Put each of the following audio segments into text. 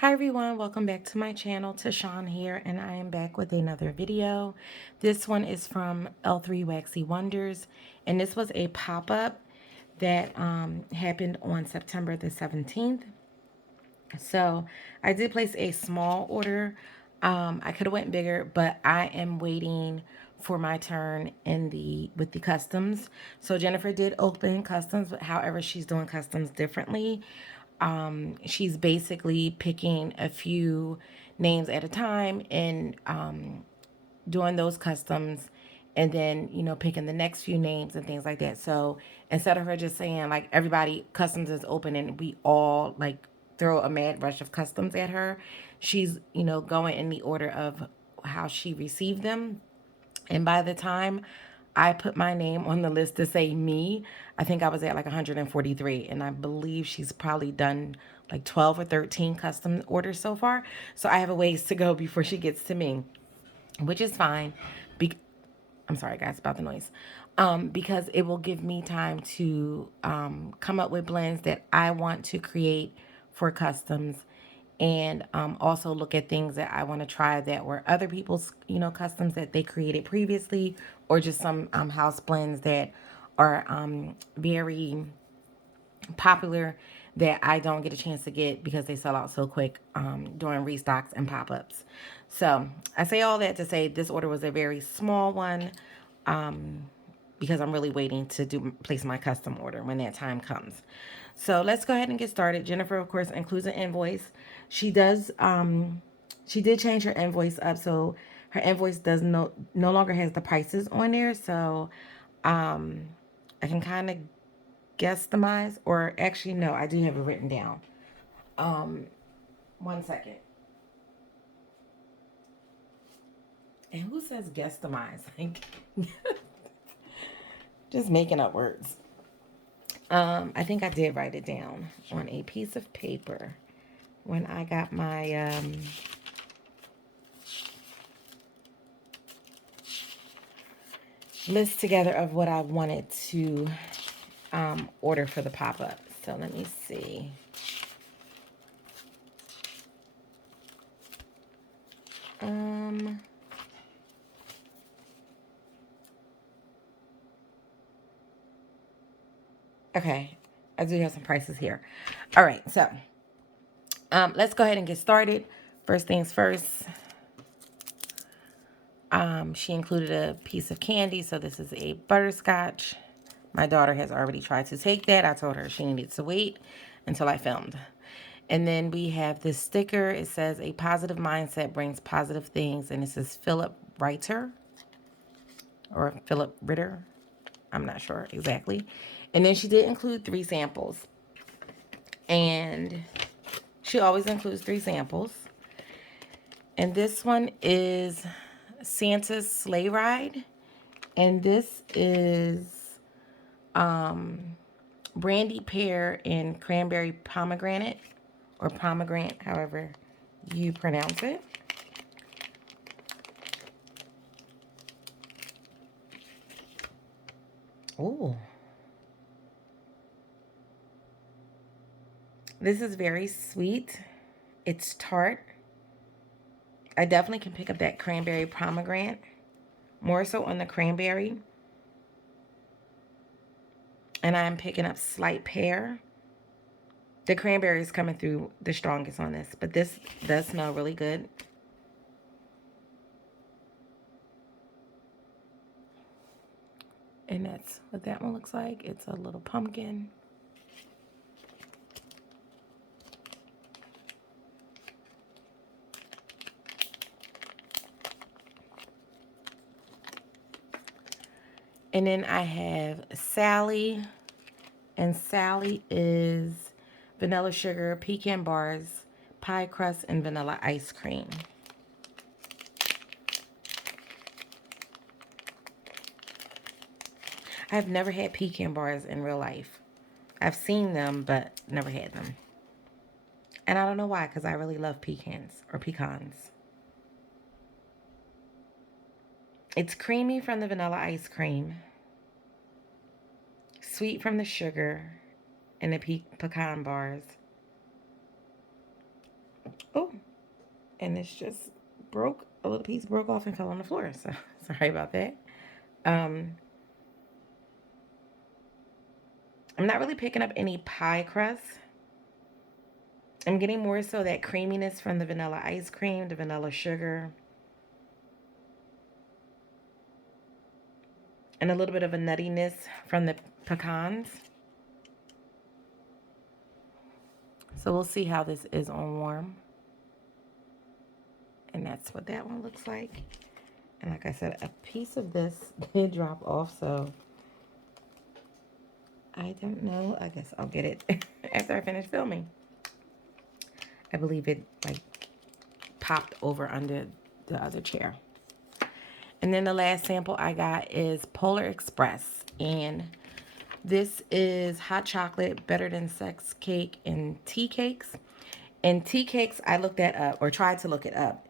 Hi everyone, welcome back to my channel. Tashawn here, and I am back with another video. This one is from L3 Waxy Wonders, and this was a pop-up that happened on September the 17th. So I did place a small order. I could have went bigger, but I am waiting for my turn in with the customs. So Jennifer did open customs, but however, she's doing customs differently. She's basically picking a few names at a time and doing those customs, and then picking the next few names and things like that. So instead of her just saying like everybody customs is open and we all like throw a mad rush of customs at her, she's going in the order of how she received them. And by the time I put my name on the list to say me, I think I was at like 143. And I believe she's probably done like 12 or 13 custom orders so far. So I have a ways to go before she gets to me, which is fine. I'm sorry, guys, about the noise. Because it will give me time to come up with blends that I want to create for customs, and also look at things that I want to try that were other people's, customs that they created previously, or just some house blends that are very popular that I don't get a chance to get because they sell out so quick during restocks and pop-ups. So I say all that to say this order was a very small one, because I'm really waiting to place my custom order when that time comes. So let's go ahead and get started. Jennifer, of course, includes an invoice. She did change her invoice up, so her invoice does no longer has the prices on there. So I can kind of guesstimate, or actually no, I do have it written down. 1 second. And who says guesstimate? Like, just making up words. I think I did write it down on a piece of paper when I got my list together of what I wanted to order for the pop-up. So let me see. Okay, I do have some prices here. All right, so let's go ahead and get started. First things first, she included a piece of candy. So this is a butterscotch. My daughter has already tried to take that. I told her she needed to wait until I filmed. And then we have this sticker. It says a positive mindset brings positive things. And this is Philip Reiter or Philip Ritter. I'm not sure exactly. And then she did include 3 samples. And she always includes 3 samples. And this one is Santa's Sleigh Ride. And this is Brandy, Pear, and Cranberry Pomegranate. Or Pomegranate, however you pronounce it. Oh. This is very sweet. It's tart. I definitely can pick up that cranberry pomegranate. More so on the cranberry. And I'm picking up slight pear. The cranberry is coming through the strongest on this. But this does smell really good. And that's what that one looks like. It's a little pumpkin. And then I have Sally. And Sally is vanilla sugar, pecan bars, pie crust, and vanilla ice cream. I've never had pecan bars in real life. I've seen them, but never had them. And I don't know why, because I really love pecans or pecans. It's creamy from the vanilla ice cream, sweet from the sugar and the pecan bars. Oh, and it's just broke. A little piece broke off and fell on the floor. So sorry about that. Um, I'm not really picking up any pie crust. I'm getting more so that creaminess from the vanilla ice cream, the vanilla sugar, and a little bit of a nuttiness from the pecans. So we'll see how this is on warm. And that's what that one looks like. And like I said, a piece of this did drop off, so I don't know. I guess I'll get it after I finish filming. I believe it like popped over under the other chair. And then the last sample I got is Polar Express. And this is hot chocolate, better than sex cake, and tea cakes. And tea cakes, I looked that up, or tried to look it up.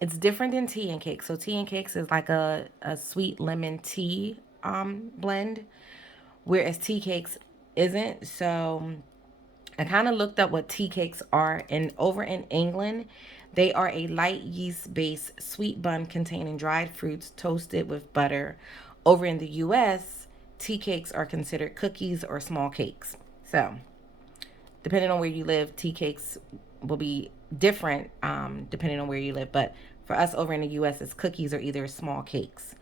It's different than tea and cakes. So tea and cakes is like a sweet lemon tea blend, whereas tea cakes isn't. So I kind of looked up what tea cakes are, and over in England, they are a light yeast-based sweet bun containing dried fruits toasted with butter. Over in the US, tea cakes are considered cookies or small cakes. So, depending on where you live, tea cakes will be different depending on where you live. But for us over in the US, it's cookies or either small cakes.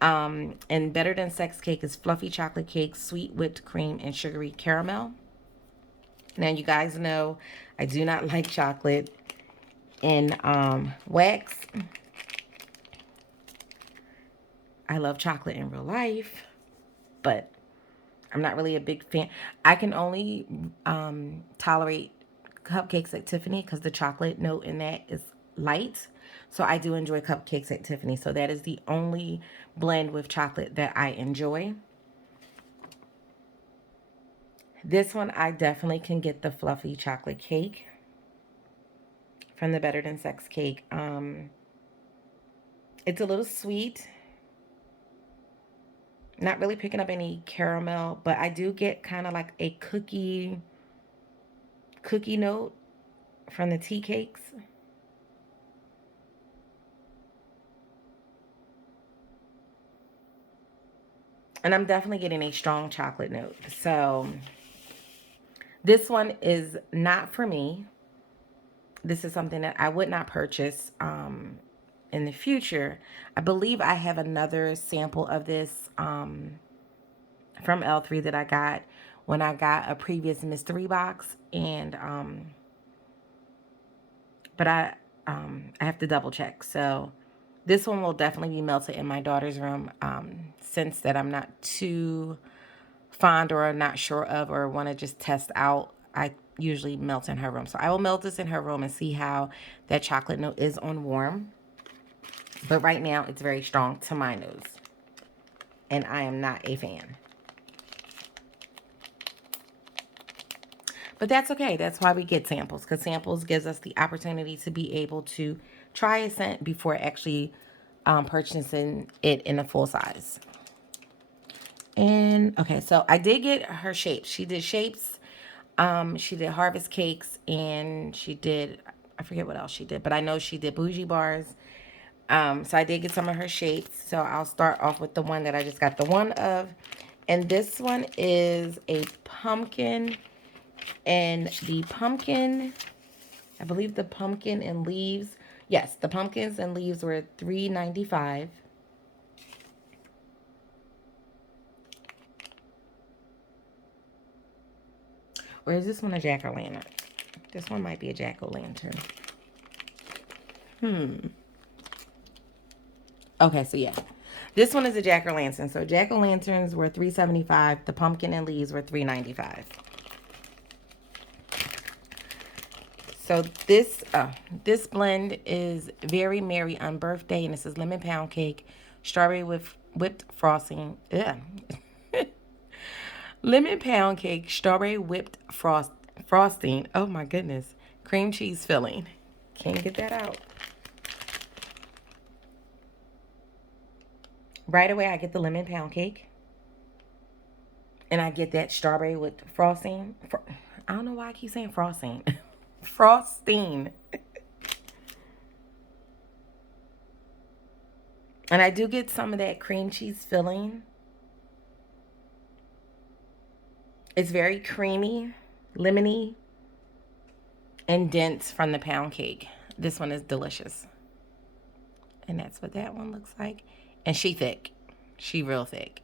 And better than sex cake is fluffy chocolate cake, sweet whipped cream, and sugary caramel. Now, you guys know I do not like chocolate in wax. I love chocolate in real life, but I'm not really a big fan. I can only tolerate cupcakes at Tiffany because the chocolate note in that is light. So I do enjoy cupcakes at Tiffany. So that is the only blend with chocolate that I enjoy. This one, I definitely can get the fluffy chocolate cake from the Better Than Sex cake. It's a little sweet. Not really picking up any caramel, but I do get kind of like a cookie note from the tea cakes. And I'm definitely getting a strong chocolate note. So this one is not for me. This is something that I would not purchase in the future. I believe I have another sample of this from L3 that I got when I got a previous mystery box. And but I have to double check. So this one will definitely be melted in my daughter's room. Since that I'm not too fond or not sure of or want to just test out, I usually melt in her room. So I will melt this in her room and see how that chocolate note is on warm. But right now it's very strong to my nose, and I am not a fan. But that's okay. That's why we get samples, because samples gives us the opportunity to be able to try a scent before actually purchasing it in a full size. And okay, so I did get her shapes. She did shapes. She did harvest cakes, and she did, I forget what else she did, but I know she did bougie bars. So I did get some of her shapes. So I'll start off with the one that I just got the one of. And this one is a pumpkin. And the pumpkin, I believe the pumpkin and leaves. Yes, the pumpkins and leaves were $3.95. Or is this one a jack-o'-lantern? This one might be a jack-o'-lantern. Okay, so yeah. This one is a jack-o'-lantern. So jack-o'-lanterns were $3.75. The pumpkin and leaves were $3.95. So this blend is Very Merry on Birthday, and this is lemon pound cake, strawberry with whipped frosting. Ugh. Lemon pound cake, strawberry whipped frosting. Oh my goodness. Cream cheese filling. Can't get that out. Right away, I get the lemon pound cake. And I get that strawberry with frosting. I don't know why I keep saying frosting. Frosting. And I do get some of that cream cheese filling. It's very creamy, lemony, and dense from the pound cake. This one is delicious. And that's what that one looks like. And she thick. She real thick.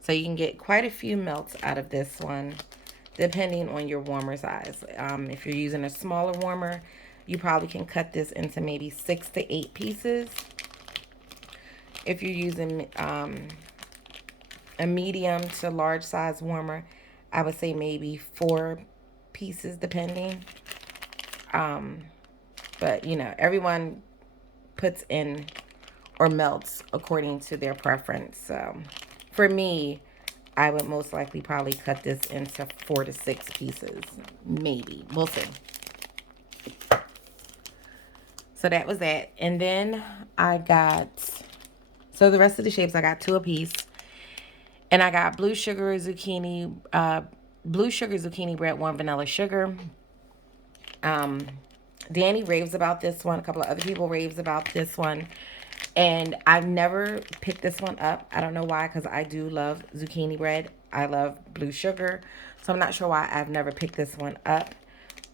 So you can get quite a few melts out of this one, depending on your warmer size. If you're using a smaller warmer, you probably can cut this into maybe 6 to 8 pieces. If you're using a medium to large size warmer, I would say maybe 4 pieces depending. But you know, everyone puts in or melts according to their preference. So for me, I would most likely probably cut this into 4 to 6 pieces. Maybe. We'll see. So that was that. And then I got, so the rest of the shapes, I got 2 apiece. And I got blue sugar zucchini bread, 1 vanilla sugar. Danny raves about this one. A couple of other people raves about this one. And I've never picked this one up. I don't know why, because I do love zucchini bread. I love blue sugar. So I'm not sure why I've never picked this one up.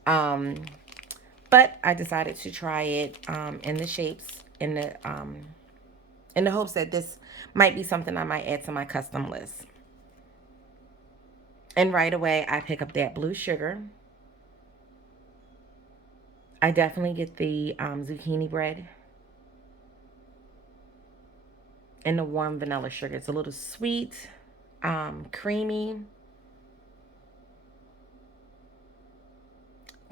But I decided to try it in the shapes, in the hopes that this might be something I might add to my custom list. And right away, I pick up that blue sugar. I definitely get the zucchini bread and the warm vanilla sugar. It's a little sweet, creamy.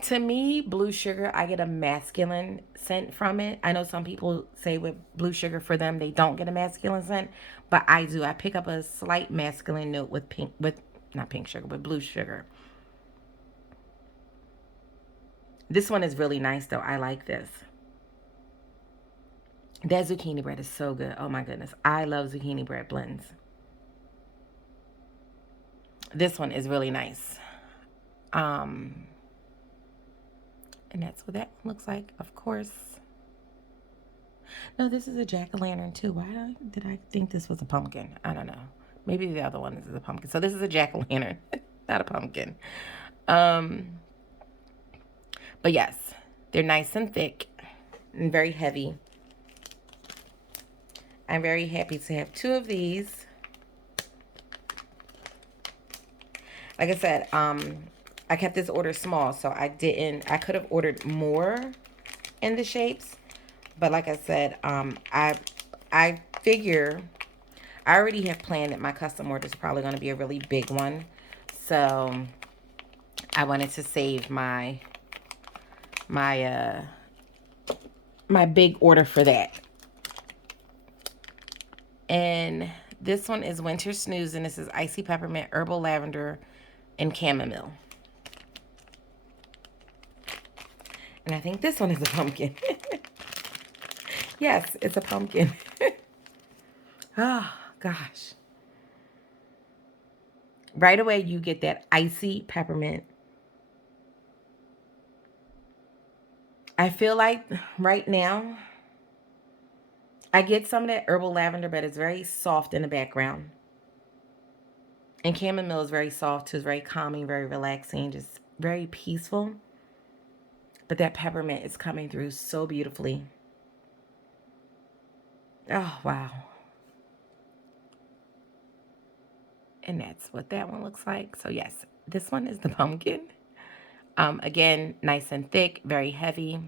To me, blue sugar, I get a masculine scent from it. I know some people say with blue sugar for them, they don't get a masculine scent, but I do. I pick up a slight masculine note with not pink sugar, but blue sugar. This one is really nice though. I like this. That zucchini bread is so good. Oh my goodness. I love zucchini bread blends. This one is really nice. And that's what that one looks like, of course. No, this is a jack-o'-lantern too. Why did I think this was a pumpkin? I don't know. Maybe the other one is a pumpkin. So this is a jack-o'-lantern, not a pumpkin. But yes, they're nice and thick and very heavy. I'm very happy to have 2 of these. Like I said, I kept this order small, so I could have ordered more in the shapes. But like I said, I figure, I already have planned that my custom order is probably going to be a really big one. So I wanted to save my big order for that. And this one is Winter Snooze, and this is Icy Peppermint, Herbal, Lavender, and Chamomile. And I think this one is a pumpkin. Yes, it's a pumpkin. Oh, gosh. Right away, you get that icy peppermint. I feel like right now, I get some of that herbal lavender, but it's very soft in the background. And chamomile is very soft too. It's very calming, very relaxing, just very peaceful. But that peppermint is coming through so beautifully. Oh, wow. And that's what that one looks like. So yes, this one is the pumpkin. Again, nice and thick, very heavy.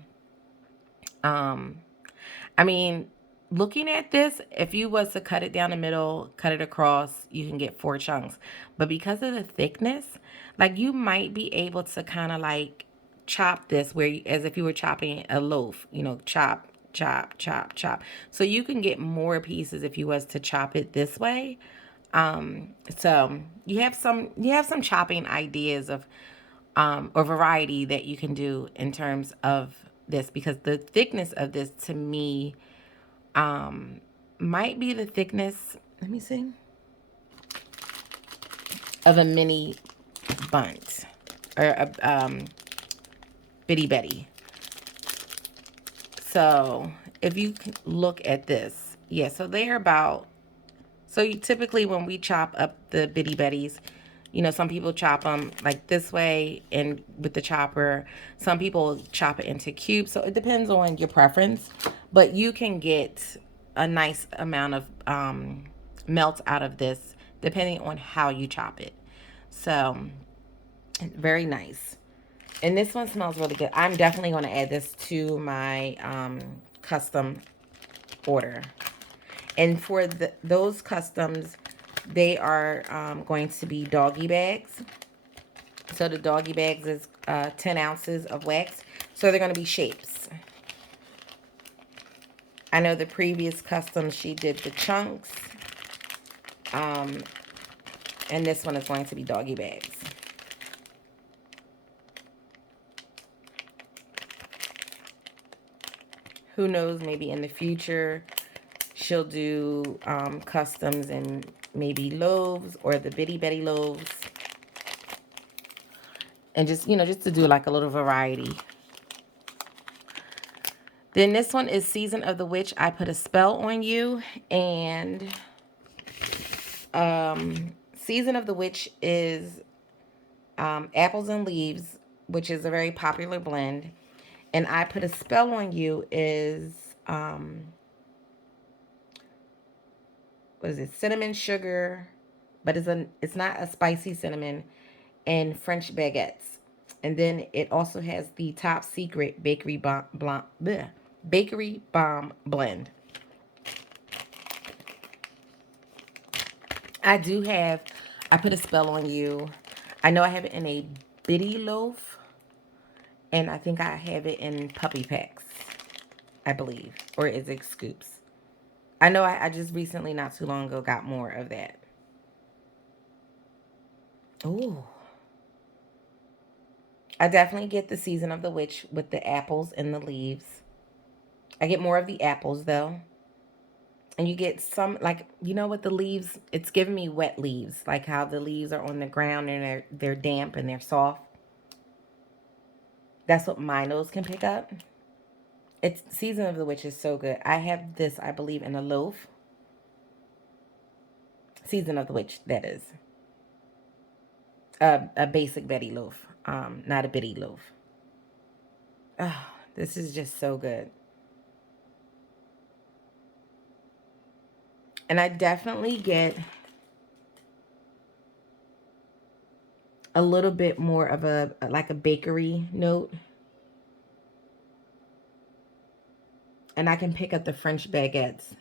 I mean, looking at this, if you was to cut it down the middle, cut it across, you can get 4 chunks. But because of the thickness, like you might be able to kind of like chop this where as if you were chopping a loaf, you know, chop, chop, chop, chop. So you can get more pieces if you was to chop it this way. So you have some chopping ideas of or variety that you can do in terms of this, because the thickness of this to me might be the thickness, let me see, of a mini bunt or Bitty Betty. So if you look at this, yeah, so they're about, so you typically when we chop up the Bitty Betties, you know, some people chop them like this way and with the chopper. Some people chop it into cubes. So it depends on your preference. But you can get a nice amount of melt out of this depending on how you chop it. So very nice. And this one smells really good. I'm definitely going to add this to my custom order. And for those customs, they are going to be doggy bags. So the doggy bags is 10 ounces of wax. So they're going to be shapes. I know the previous custom, she did the chunks. And this one is going to be doggy bags. Who knows, maybe in the future, she'll do customs and maybe loaves or the Bitty Betty loaves. And just, you know, just to do like a little variety. Then this one is Season of the Witch. I Put a Spell on You. And Season of the Witch is Apples and Leaves, which is a very popular blend. And I Put a Spell on You is, what is it? Cinnamon sugar, but it's not a spicy cinnamon, and French baguettes. And then it also has the Top Secret Bakery Bomb blend. I Put a Spell on You. I know I have it in a bitty loaf. And I think I have it in puppy packs, I believe. Or is it scoops? I know I just recently, not too long ago, got more of that. Ooh. I definitely get the Season of the Witch with the apples and the leaves. I get more of the apples, though. And you get some, like, you know what, the leaves, it's giving me wet leaves. Like how the leaves are on the ground and they're damp and they're soft. That's what my nose can pick up. It's Season of the Witch is so good. I have this, I believe, in a loaf. Season of the Witch, that is. A basic Betty loaf. Not a bitty loaf. Oh, this is just so good. And I definitely get a little bit more of like a bakery note. And I can pick up the French baguettes.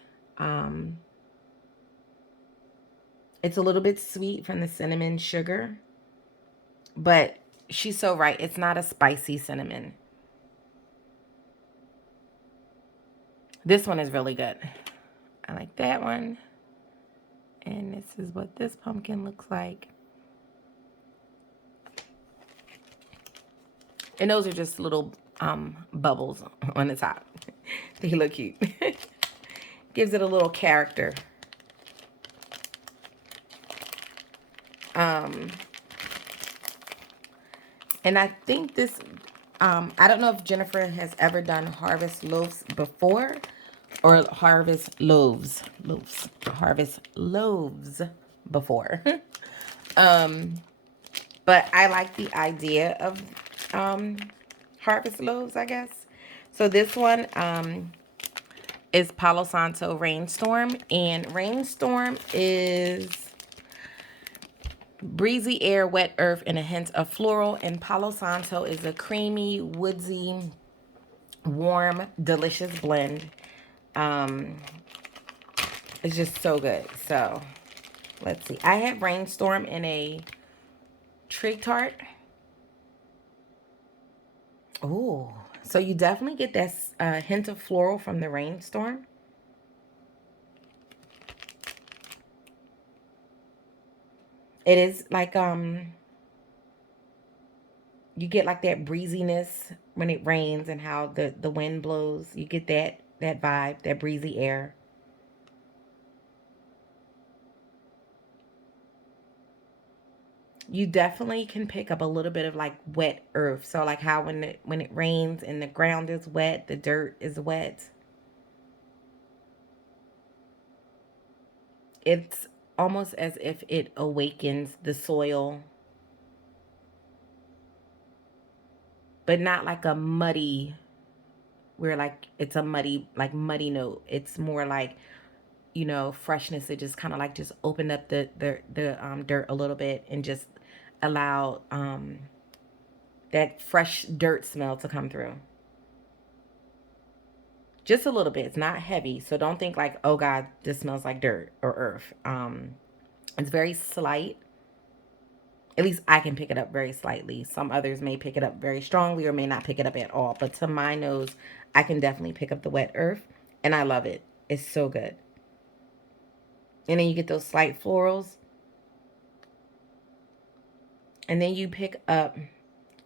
It's a little bit sweet from the cinnamon sugar. But she's so right. It's not a spicy cinnamon. This one is really good. I like that one. And this is what this pumpkin looks like. And those are just little bubbles on the top. They look cute. Gives it a little character. And I think this, I don't know if Jennifer has ever done Harvest Loaves before, or Harvest Loaves before. But I like the idea of Harvest Loaves, I guess. So this one is Palo Santo Rainstorm, and Rainstorm is breezy air, wet earth, and a hint of floral. And Palo Santo is a creamy, woodsy, warm, delicious blend. It's just so good. So let's see. I have Rainstorm in a Trig Tart. Oh, so you definitely get that hint of floral from the Rainstorm. It is like, you get like that breeziness when it rains and how the wind blows. You get that vibe, that breezy air. You definitely can pick up a little bit of like wet earth. So like how when it rains and the ground is wet, the dirt is wet. It's almost as if it awakens the soil, but not like a muddy, where like it's a muddy, like muddy note. It's more like, freshness. It just kind of like just opened up the dirt a little bit and just allow that fresh dirt smell to come through. Just a little bit. It's not heavy, so don't think like, oh God, this smells like dirt or earth. It's very slight. At least I can pick it up very slightly. Some others may pick it up very strongly or may not pick it up at all. But to my nose, I can definitely pick up the wet earth, and I love it. It's so good. And then you get those slight florals, and then you pick up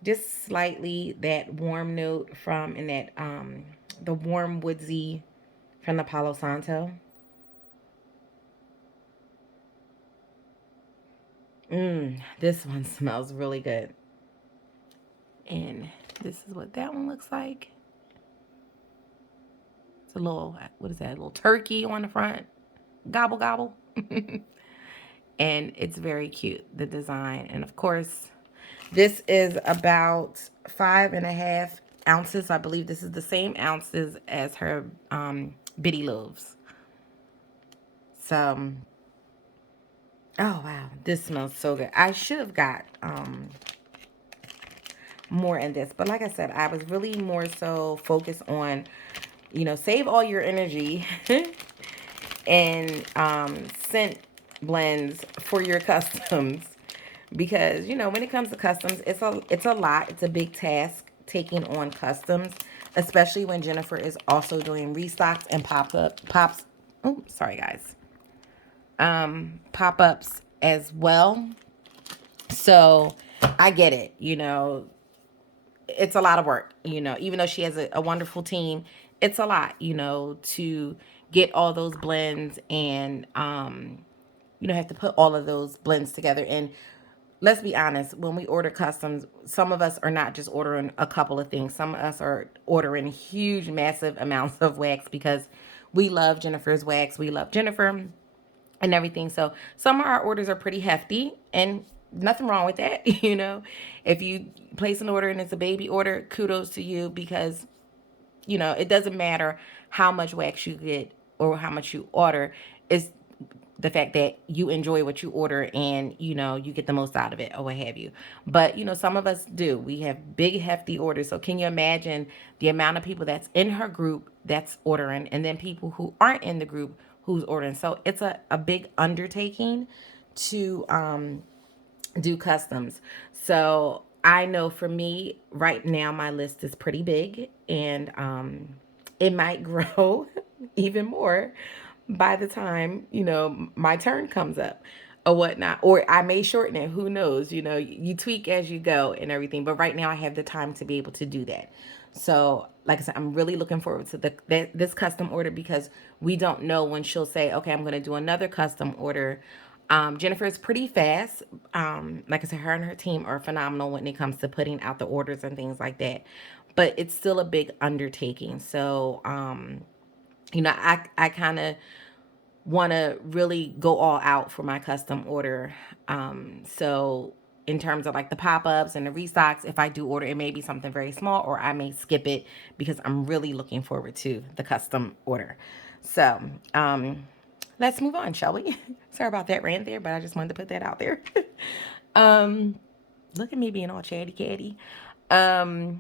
just slightly that warm note from and that the warm woodsy from the Palo Santo. This one smells really good. And this is what that one looks like. It's a little, what is that? A little turkey on the front. Gobble, gobble. And it's very cute, the design. And of course, this is about 5.5 ounces. I believe this is the same ounces as her bitty loaves. So, oh wow, this smells so good. I should have got more in this, but like I said, I was really more so focused on, save all your energy and scent blends for your customs, because when it comes to customs, it's a lot. It's a big task taking on customs, especially when Jennifer is also doing restocks and pops. Oh, sorry guys. Pop-ups as well. So I get it. It's a lot of work, even though she has a wonderful team. It's a lot, to get all those blends and have to put all of those blends together. And let's be honest, when we order customs, some of us are not just ordering a couple of things. Some of us are ordering huge, massive amounts of wax because we love Jennifer's wax. We love Jennifer and everything. So some of our orders are pretty hefty, and nothing wrong with that. If you place an order and it's a baby order, kudos to you, because it doesn't matter how much wax you get or how much you order. It's the fact that you enjoy what you order and you get the most out of it or what have you. But some of us do. We have big hefty orders. So can you imagine the amount of people that's in her group that's ordering, and then people who aren't in the group who's ordering? So it's a big undertaking to do customs. So I know for me right now, my list is pretty big, and it might grow even more by the time my turn comes up or whatnot, or I may shorten it. Who knows? You tweak as you go and everything. But right now, I have the time to be able to do that. So, like I said, I'm really looking forward to this custom order, because we don't know when she'll say, "Okay, I'm going to do another custom order." Jennifer is pretty fast. Like I said, her and her team are phenomenal when it comes to putting out the orders and things like that. But it's still a big undertaking. So, I kind of want to really go all out for my custom order. So in terms of like the pop-ups and the restocks, if I do order, it may be something very small, or I may skip it because I'm really looking forward to the custom order. So let's move on, shall we? Sorry about that rant there, but I just wanted to put that out there. um, Look at me being all chatty catty. The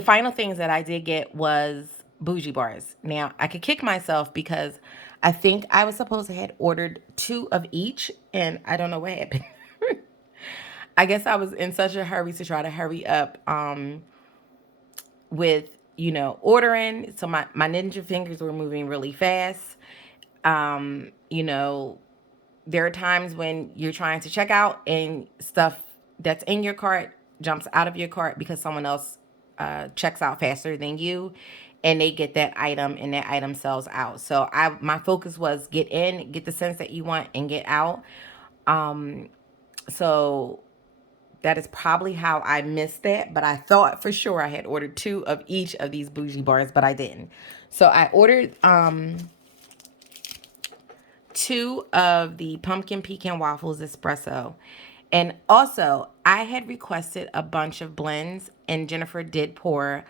final things that I did get was Bougie Bars. Now, I could kick myself because I think I was supposed to had ordered 2 of each, and I don't know what happened. I guess I was in such a hurry to try to hurry up with, ordering. So my ninja fingers were moving really fast. Um, you know, there are times when you're trying to check out and stuff that's in your cart jumps out of your cart because someone else checks out faster than you, and they get that item and that item sells out. So my focus was get in, get the scents that you want, and get out. So that is probably how I missed that, but I thought for sure I had ordered 2 of each of these bougie bars, but I didn't. So I ordered 2 of the pumpkin pecan waffles espresso. And also, I had requested a bunch of blends, and Jennifer did pour.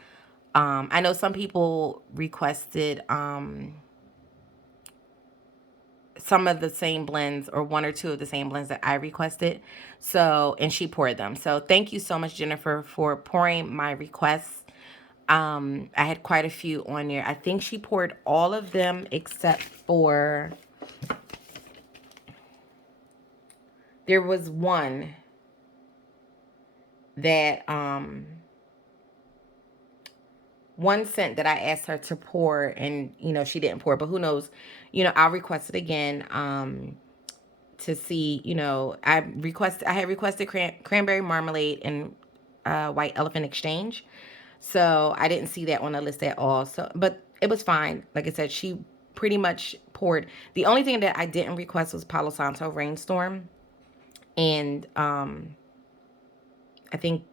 I know some people requested some of the same blends, or 1 or 2 of the same blends that I requested. So, and she poured them. So thank you so much, Jennifer, for pouring my requests. I had quite a few on there. I think she poured all of them except for, there was one that one scent that I asked her to pour, and she didn't pour, but who knows, I'll request it again to see. I had requested cranberry marmalade and white elephant exchange, so I didn't see that on the list at all. So, but it was fine. Like I said, she pretty much poured. The only thing that I didn't request was Palo Santo Rainstorm, and I think,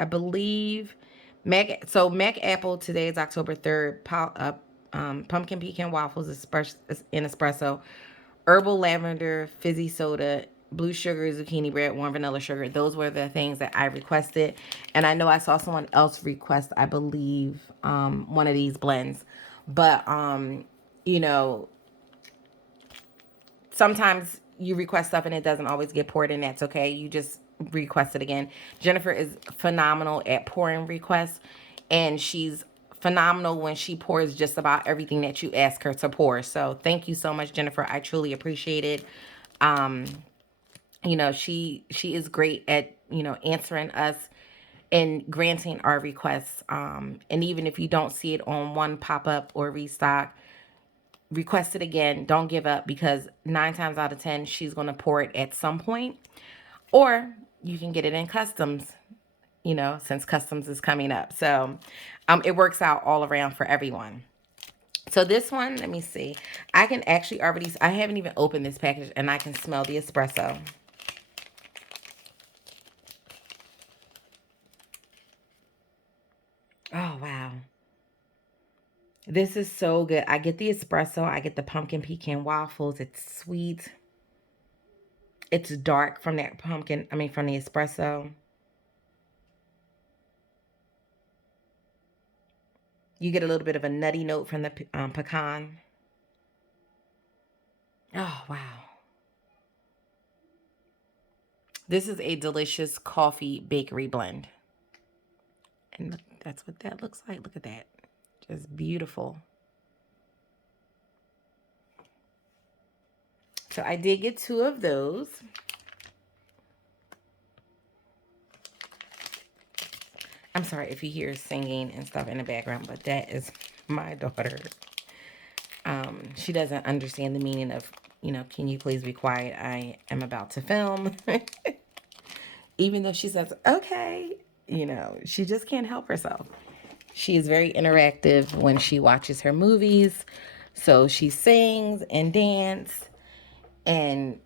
I believe Mac Apple, today is October 3rd. Pumpkin pecan waffles in espresso. Herbal lavender, fizzy soda, blue sugar, zucchini bread, warm vanilla sugar. Those were the things that I requested. And I know I saw someone else request, I believe, one of these blends. But you know, sometimes you request stuff and it doesn't always get poured in. That's okay. You just request it again. Jennifer is phenomenal at pouring requests, and she's phenomenal when she pours just about everything that you ask her to pour. So thank you so much, Jennifer. I truly appreciate it. Um, she is great at, answering us and granting our requests. And even if you don't see it on one pop-up or restock, request it again. Don't give up, because 9 times out of 10 she's going to pour it at some point. Or you can get it in customs, since customs is coming up. So it works out all around for everyone. So this one, let me see. I can actually already, I haven't even opened this package, and I can smell the espresso. Oh, wow. This is so good. I get the espresso. I get the pumpkin pecan waffles. It's sweet. It's dark from that from the espresso. You get a little bit of a nutty note from the pecan. Oh, wow. This is a delicious coffee bakery blend. And that's what that looks like. Look at that. Just beautiful. So I did get 2 of those. I'm sorry if you hear singing and stuff in the background, but that is my daughter. She doesn't understand the meaning of, can you please be quiet? I am about to film. Even though she says, okay, she just can't help herself. She is very interactive when she watches her movies. So she sings and dances and,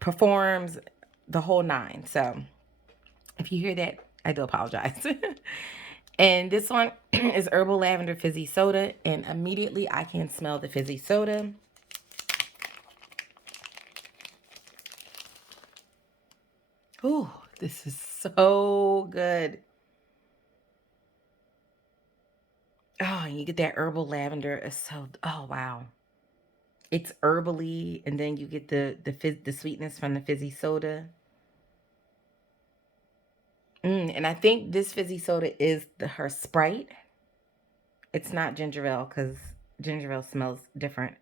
performs the whole 9. So if you hear that, I do apologize. And this one is Herbal Lavender Fizzy Soda. And immediately I can smell the fizzy soda. Oh, this is so good. Oh, and you get that herbal lavender. It's so, oh, wow. It's herbally, and then you get the sweetness from the fizzy soda. And I think this fizzy soda is her Sprite. It's not ginger ale, because ginger ale smells different.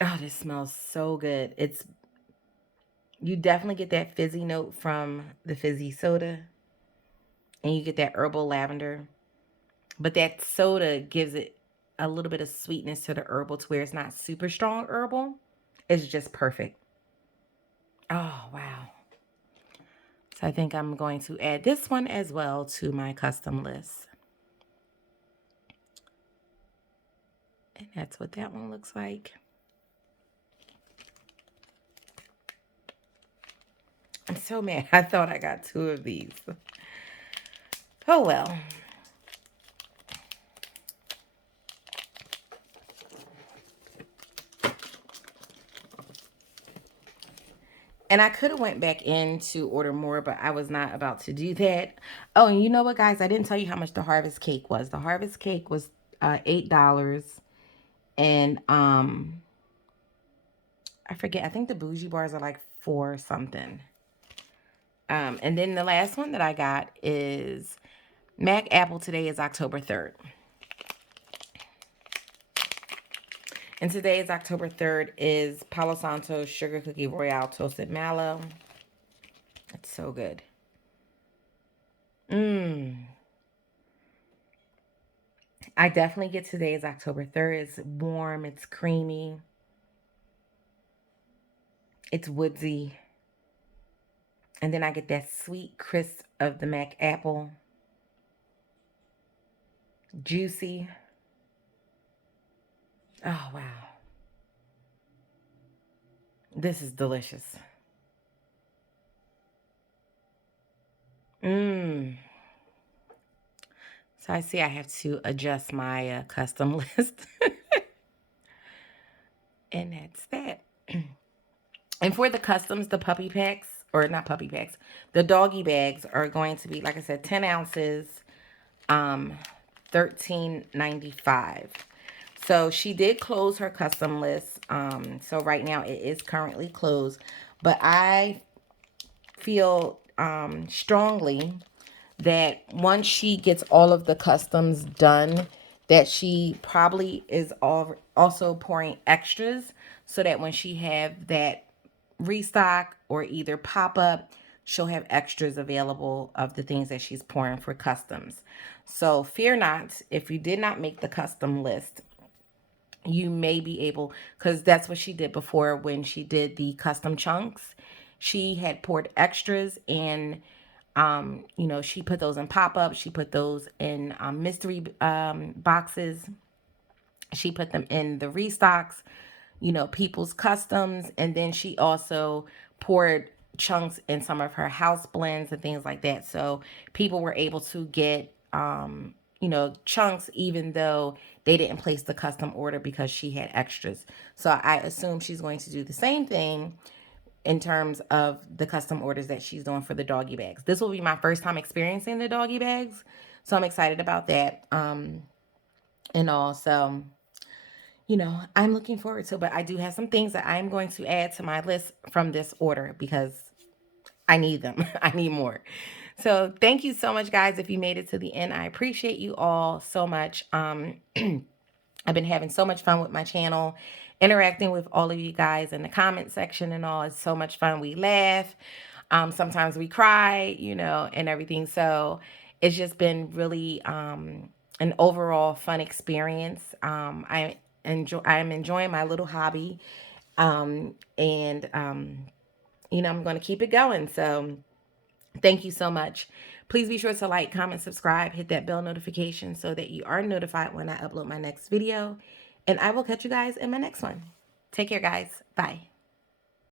Oh, this smells so good. You definitely get that fizzy note from the fizzy soda, and you get that herbal lavender. But that soda gives it a little bit of sweetness to the herbal, to where it's not super strong herbal. It's just perfect. Oh, wow. So I think I'm going to add this one as well to my custom list. And that's what that one looks like. I'm so mad. I thought I got 2 of these. Oh well. And I could have went back in to order more, but I was not about to do that. Oh, and you know what, guys? I didn't tell you how much the harvest cake was. The harvest cake was $8. And I forget. I think the bougie bars are like 4 something. And then the last one that I got is Mac Apple. Today is October 3rd. And today is October 3rd is Palo Santo Sugar Cookie Royale Toasted Mallow. It's so good. I definitely get today is October 3rd. It's warm. It's creamy. It's woodsy. And then I get that sweet crisp of the Mac Apple. Juicy. Oh, wow. This is delicious. Mmm. So I see I have to adjust my custom list. And that's that. And for the customs, the puppy packs, or not puppy packs, the doggy bags are going to be, like I said, 10 ounces, $13.95. So she did close her custom list. So right now it is currently closed. But I feel strongly that once she gets all of the customs done, that she probably is also pouring extras so that when she have that restock or either pop up, she'll have extras available of the things that she's pouring for customs. So fear not, if you did not make the custom list, you may be able, because that's what she did before when she did the custom chunks. She had poured extras, and you know, she put those in pop-up. She put those in mystery boxes. She put them in the restocks, you know, people's customs. And then she also poured chunks in some of her house blends and things like that. So people were able to get, you know, chunks even though they didn't place the custom order because she had extras. So I assume she's going to do the same thing in terms of the custom orders that she's doing for the doggy bags. This will be my first time experiencing the doggy bags. So I'm excited about that. And also, you know, I'm looking forward to it, but I do have some things that I'm going to add to my list from this order because I need them. I need more. So thank you so much, guys. If you made it to the end, I appreciate you all so much. I've been having so much fun with my channel, interacting with all of you guys in the comment section and all. It's so much fun. We laugh. Sometimes we cry, you know, and everything. So it's just been really an overall fun experience. I'm enjoying my little hobby. And you know, I'm going to keep it going. So thank you so much. Please be sure to like, comment, subscribe, hit that bell notification so that you are notified when I upload my next video. And I will catch you guys in my next one. Take care, guys. Bye.